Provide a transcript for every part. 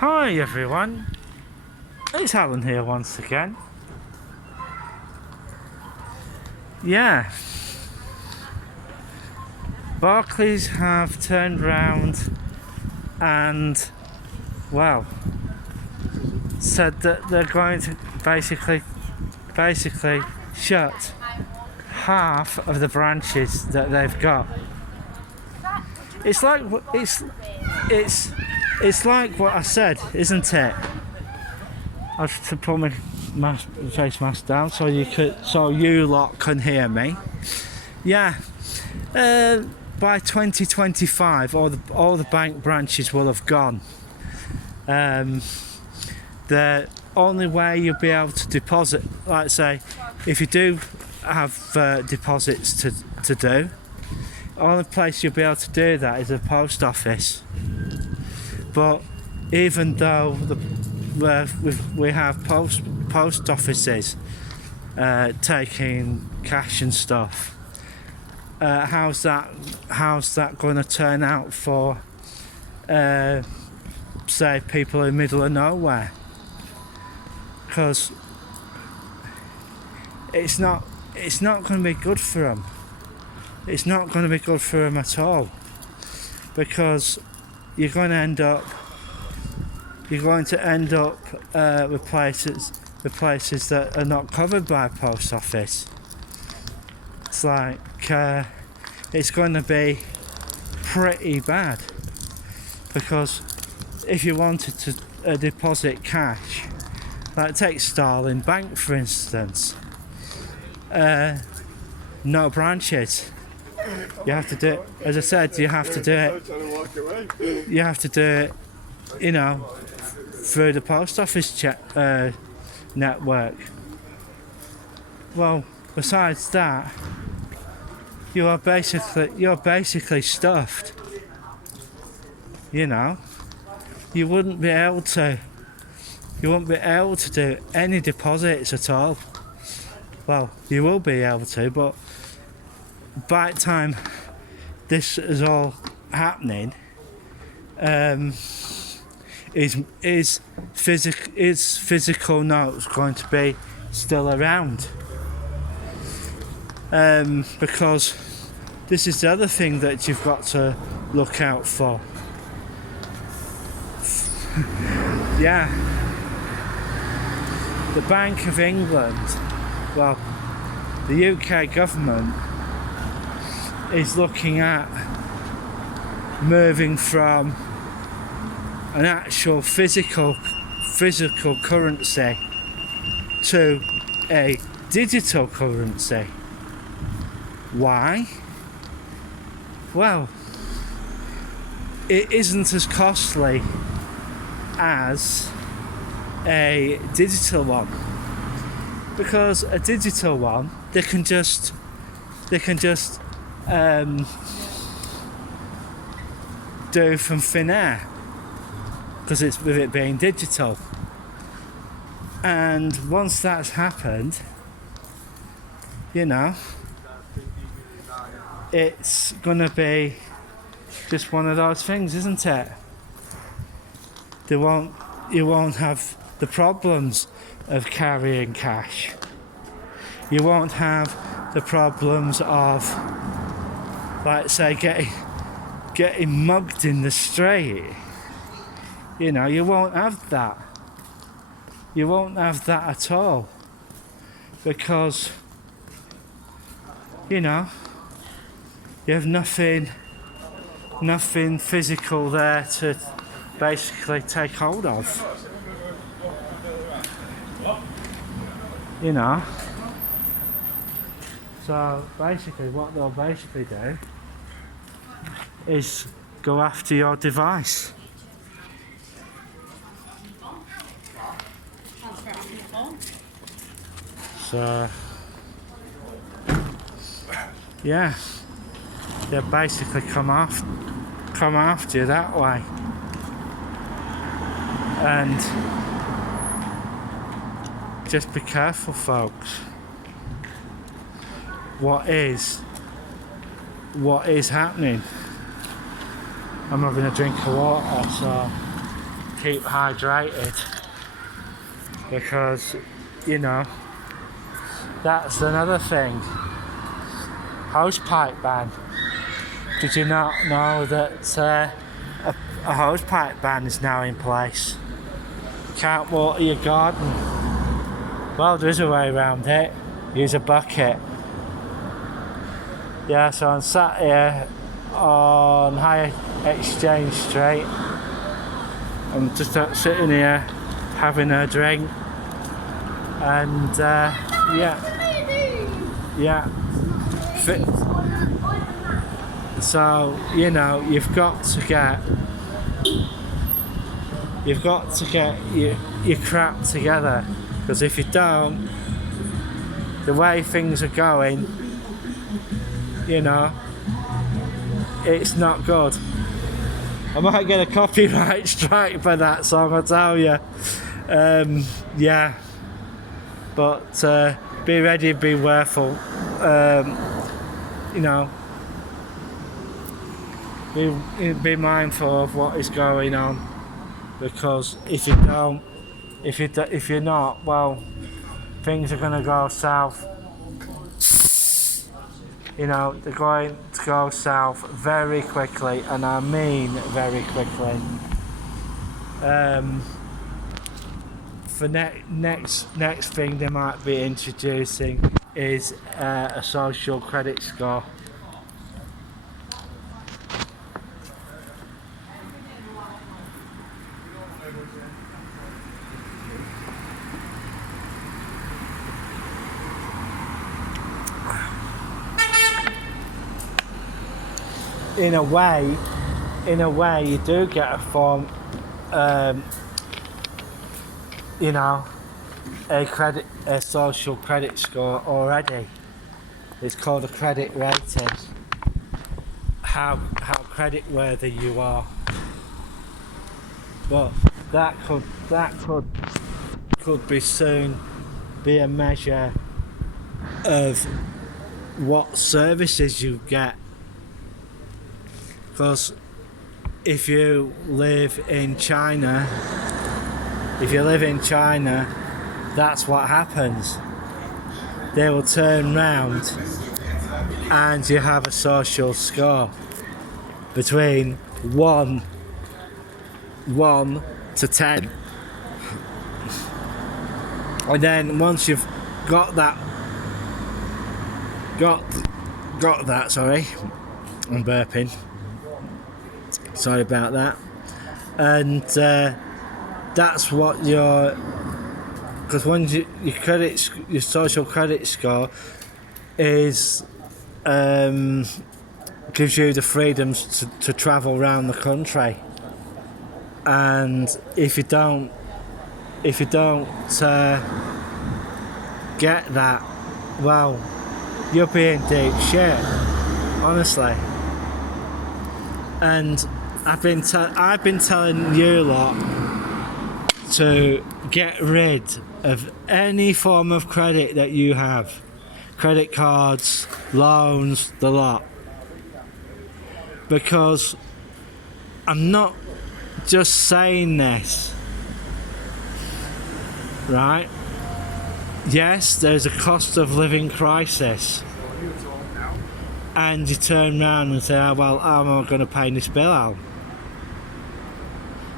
Hi everyone, it's Alan here once again. Yeah, Barclays have turned round and, well, said that they're going to basically shut half of the branches that they've got. It's like it's like what I said, isn't it? I have to put my face mask down so you lot can hear me. Yeah. By 2025, all the bank branches will have gone. The only way you'll be able to deposit, like say, if you do have deposits to do, only place you'll be able to do that is a post office. But even though we have post offices taking cash and stuff, how's that going to turn out for say people in the middle of nowhere? Because it's not going to be good for them. It's not going to be good for them at all, because you're going to end up with places that are not covered by a post office. It's like it's going to be pretty bad, because if you wanted to deposit cash, like take Starling Bank for instance, no branches. You have to do it, as I said, you have to do it, through the post office network. Well, besides that, you're basically stuffed. You wouldn't be able to do any deposits at all. Well, you will be able to, but by the time this is all happening, is physical notes going to be still around? Because this is the other thing that you've got to look out for. Yeah, the Bank of England, well, the UK government is looking at moving from an actual physical currency to a digital currency. Why? Well, it isn't as costly as a digital one, because a digital one they can just do from thin air, because it's with it being digital. And once that's happened, it's gonna be just one of those things, isn't it? You won't have the problems of carrying cash. You won't have the problems of, like say, getting mugged in the street. You won't have that. You won't have that at all, because you have nothing physical there to basically take hold of. So basically what they'll basically do is go after your device. So yeah, they'll basically come after you that way. And just be careful, folks. What is happening? I'm having a drink of water, so keep hydrated, because, you know, that's another thing. Hosepipe ban. Did you not know that a hosepipe ban is now in place? Can't water your garden. Well, there is a way around it. Use a bucket. Yeah, so I'm sat here on High Exchange Street. I'm just sitting here having a drink, and yeah. So, you know, you've got to get your crap together, because if you don't, the way things are going, you know, it's not good. I might get a copyright strike for that song, I tell you. Yeah, but be ready, be careful. You know, be mindful of what is going on, because if you're not, well, things are going to go south. You know, they're going to go south very quickly, and I mean very quickly. For next thing they might be introducing is a social credit score. In a way, you do get a form, you know, a social credit score already. It's called a credit rating. How credit-worthy you are. But that could be soon be a measure of what services you get. Because if you live in China, that's what happens. They will turn round and you have a social score between 1 to 10. And then once you've got that, sorry, I'm burping. Sorry about that. And that's what because when your social credit score is gives you the freedoms to travel around the country, and if you don't get that, well, you'll be in deep shit, honestly. And I've been telling you lot to get rid of any form of credit that you have. Credit cards, loans, the lot. Because I'm not just saying this, right? Yes, there's a cost of living crisis. And you turn around and say, oh, well, how am I going to pay this bill out?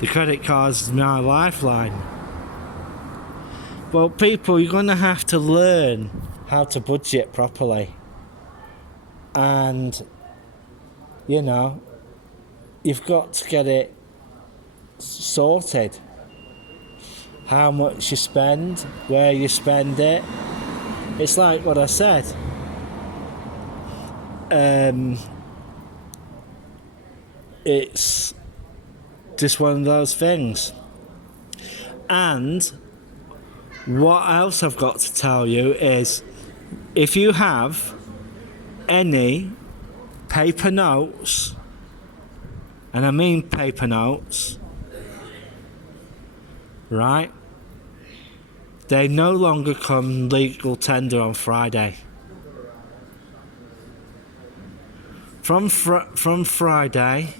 The credit card's my lifeline. Well, people, you're going to have to learn how to budget properly. And, you know, you've got to get it sorted. How much you spend, where you spend it. It's like what I said. It's just one of those things. And what else I've got to tell you is, if you have any paper notes, and I mean paper notes, right, they no longer come legal tender on Friday. From Friday,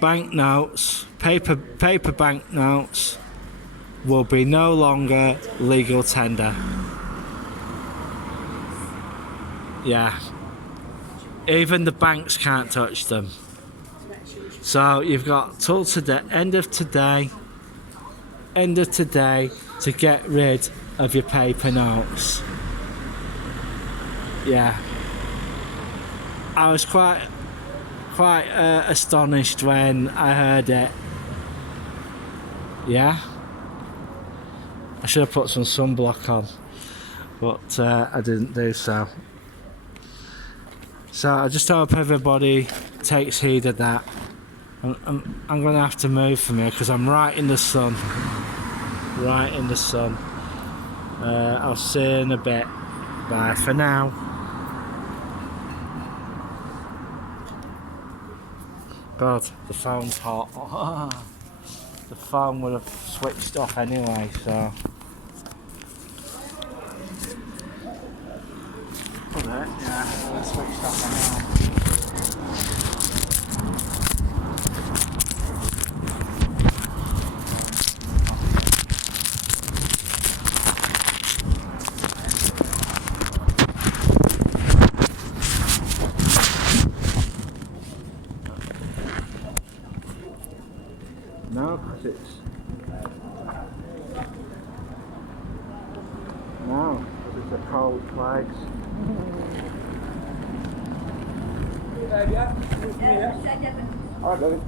banknotes, paper banknotes, will be no longer legal tender. Yeah. Even the banks can't touch them. So you've got till today, end of today, to get rid of your paper notes. Yeah. I was quite astonished when I heard it. Yeah. I should have put some sunblock on, but I didn't do so. So I just hope everybody takes heed of that. I'm going to have to move from here because I'm right in the sun. Right in the sun. I'll see you in a bit. Bye for now. God, the phone's hot. The phone would have switched off anyway, so. Yeah, switched off no, because it's a cold place. Alright, baby.